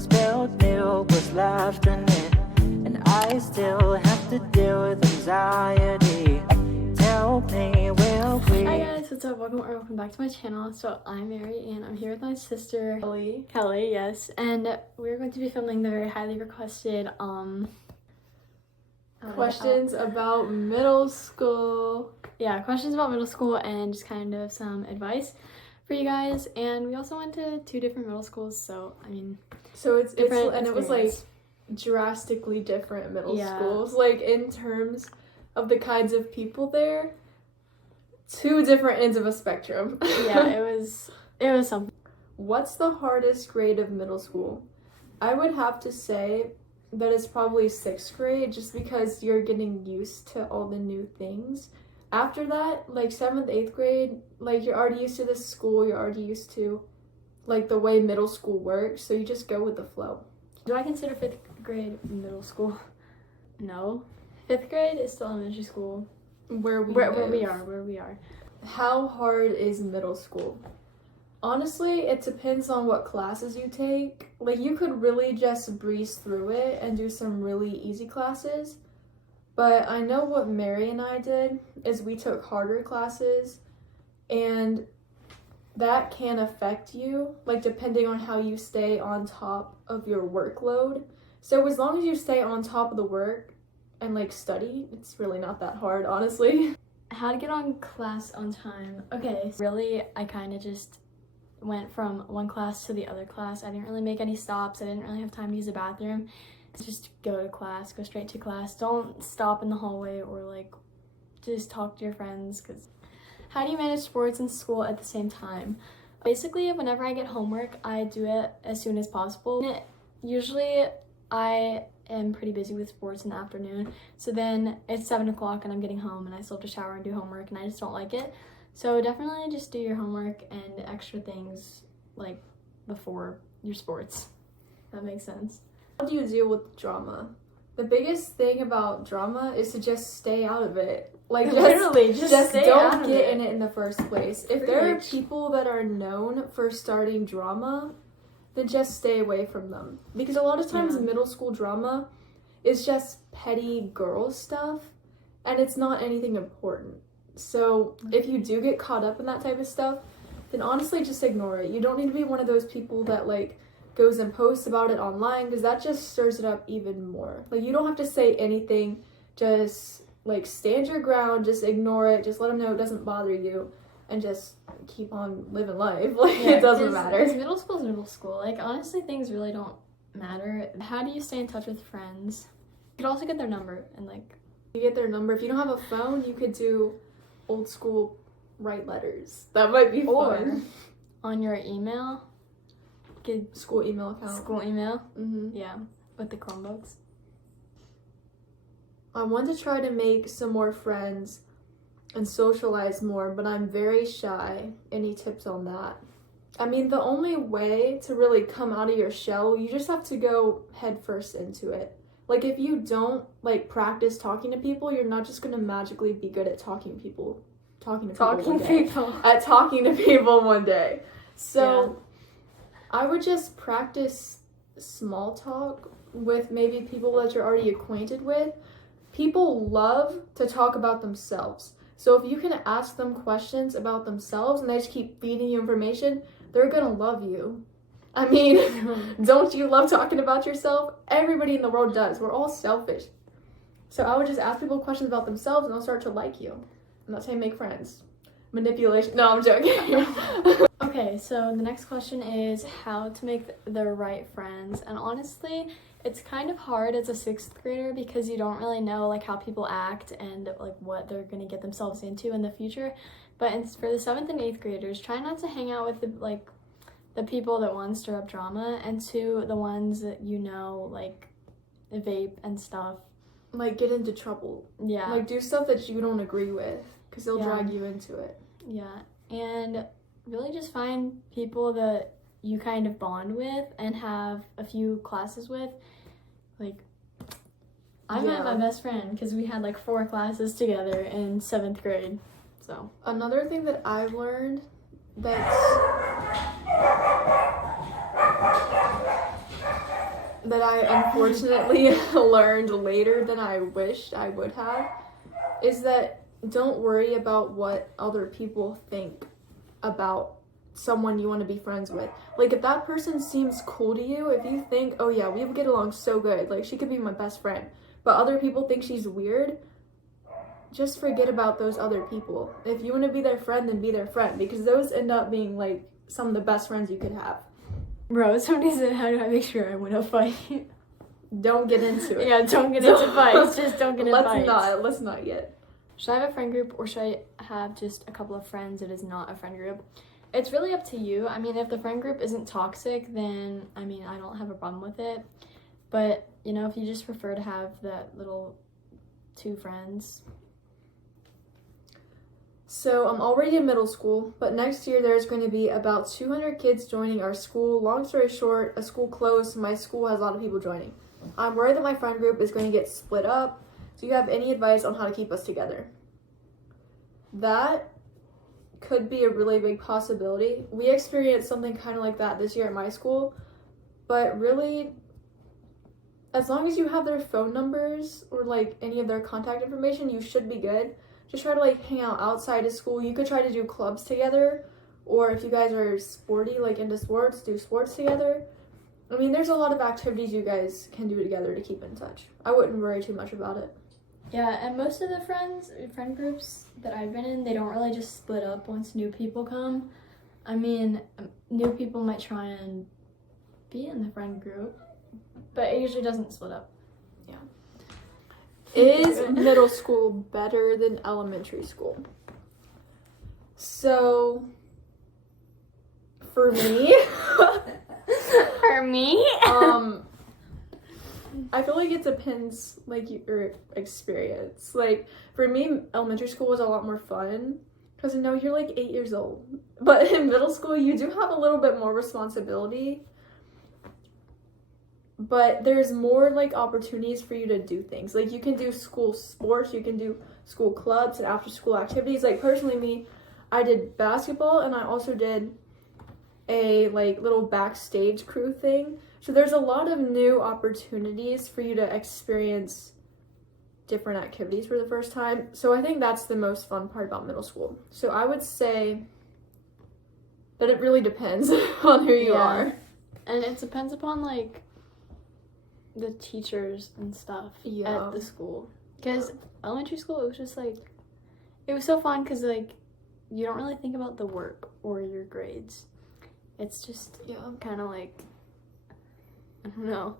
spilled milk was left in it, and I still have to deal with anxiety. Tell me, will we? Hi guys, what's up? Welcome back to my channel. So I'm Mary and I'm here with my sister Kelly, yes, and we're going to be filming the very highly requested questions about middle school. Yeah, questions about middle school and just kind of some advice for you guys. And we also went to 2 different middle schools, so I mean, so different and it was like experience. drastically different middle Yeah. schools, like in terms of the kinds of people there. 2 different ends of a spectrum. Yeah, it was something. What's the hardest grade of middle school? I would have to say that it's probably 6th grade, just because you're getting used to all the new things. After that, like 7th, 8th grade, like you're already used to this school, you're already used to like the way middle school works, so you just go with the flow. Do I consider 5th grade middle school? No. 5th grade is still elementary school. Where we are. How hard is middle school? Honestly, it depends on what classes you take. Like, you could really just breeze through it and do some really easy classes. But I know what Mary and I did is we took harder classes, and that can affect you, like, depending on how you stay on top of your workload. So as long as you stay on top of the work and, like, study, it's really not that hard, honestly. How to get on class on time. Okay, really, I kind of just went from one class to the other class. I didn't really make any stops. I didn't really have time to use the bathroom. Just go to class, go straight to class. Don't stop in the hallway or like just talk to your friends. Because how do you manage sports and school at the same time? Basically, whenever I get homework, I do it as soon as possible. Usually I am pretty busy with sports in the afternoon, so then it's 7 o'clock and I'm getting home and I still have to shower and do homework, and I just don't like it. So definitely just do your homework and extra things like before your sports. That makes sense. How do you deal with drama? The biggest thing about drama is to just stay out of it. Like, Literally, just stay out don't of get it. in it in the first place. If there are Preach. people that are known for starting drama, then just stay away from them. Because a lot of times middle school drama is just petty girl stuff, and it's not anything important. So if you do get caught up in that type of stuff, then honestly just ignore it. You don't need to be one of those people that like goes and posts about it online, because that just stirs it up even more. Like, you don't have to say anything, just like stand your ground, just ignore it, just let them know it doesn't bother you, and just keep on living life. Like, it doesn't matter. Because middle school is middle school. Like, honestly, things really don't matter. How do you stay in touch with friends? You could also get their number and like you get their number. If you don't have a phone, you could do old school write letters. That might be fun. On your email. Get School email account. school email. Mm-hmm. Yeah, with the Chromebooks. I want to try to make some more friends and socialize more, but I'm very shy. Any tips on that? I mean, the only way to really come out of your shell, you just have to go head first into it. Like, if you don't like practice talking to people, you're not just gonna magically be good at talking to people one day. So I would just practice small talk with maybe people that you're already acquainted with. People love to talk about themselves. So if you can ask them questions about themselves and they just keep feeding you information, they're gonna love you. I mean, don't you love talking about yourself? Everybody in the world does. We're all selfish. So I would just ask people questions about themselves and they'll start to like you. I'm not saying make friends. Manipulation. No, I'm joking. Okay, so the next question is how to make the right friends. And honestly, it's kind of hard as a 6th grader because you don't really know like how people act and like what they're going to get themselves into in the future. But for the 7th and 8th graders, try not to hang out with the people that, one, stir up drama, and 2, the ones that you know like vape and stuff. Like, get into trouble. Yeah. Like, do stuff that you don't agree with, because they'll drag you into it. Yeah. And really just find people that you kind of bond with and have a few classes with. Like, I met my best friend because we had like 4 classes together in 7th grade. So another thing that I've learned that's that I unfortunately learned later than I wished I would have is that don't worry about what other people think about someone you want to be friends with. Like, if that person seems cool to you, if you think, oh yeah, we get along so good, like she could be my best friend, but other people think she's weird, just forget about those other people. If you want to be their friend, then be their friend, because those end up being like some of the best friends you could have. Bro, somebody said, how do I make sure I win a fight? Don't get into it. Yeah, don't get into fights. Just don't get into fights. Let's not yet. Should I have a friend group, or should I have just a couple of friends that is not a friend group? It's really up to you. I mean, if the friend group isn't toxic, then, I mean, I don't have a problem with it. But, you know, if you just prefer to have that little 2 friends. So I'm already in middle school, but next year there's going to be about 200 kids joining our school. Long story short, a school closed. My school has a lot of people joining. I'm worried that my friend group is going to get split up. Do you have any advice on how to keep us together? That could be a really big possibility. We experienced something kind of like that this year at my school, but really, as long as you have their phone numbers or like any of their contact information, you should be good. Just try to like hang out outside of school. You could try to do clubs together, or if you guys are sporty, like into sports, do sports together. I mean, there's a lot of activities you guys can do together to keep in touch. I wouldn't worry too much about it. Yeah, and most of the friend groups that I've been in, they don't really just split up once new people come. I mean, new people might try and be in the friend group, but it usually doesn't split up. Yeah. Is middle school better than elementary school? So, for me, I feel like it depends, like, your experience. Like, for me, elementary school was a lot more fun, because, you know, you're, like, 8 years old. But in middle school, you do have a little bit more responsibility. But there's more, like, opportunities for you to do things. Like, you can do school sports, you can do school clubs and after-school activities. Like, personally, me, I did basketball, and I also did a, like, little backstage crew thing. So there's a lot of new opportunities for you to experience different activities for the first time. So I think that's the most fun part about middle school. So I would say that it really depends on who you are. And it depends upon, like, the teachers and stuff at the school. Because elementary school, it was just, like, it was so fun because, like, you don't really think about the work or your grades. It's just kind of like, I don't know.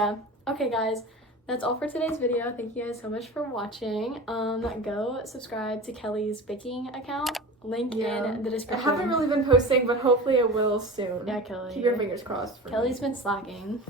Yeah. Okay, guys, that's all for today's video. Thank you guys so much for watching. Go subscribe to Kelly's baking account. Link in the description. I haven't really been posting, but hopefully I will soon. Yeah, Kelly. Keep your fingers crossed. Kelly's been slacking.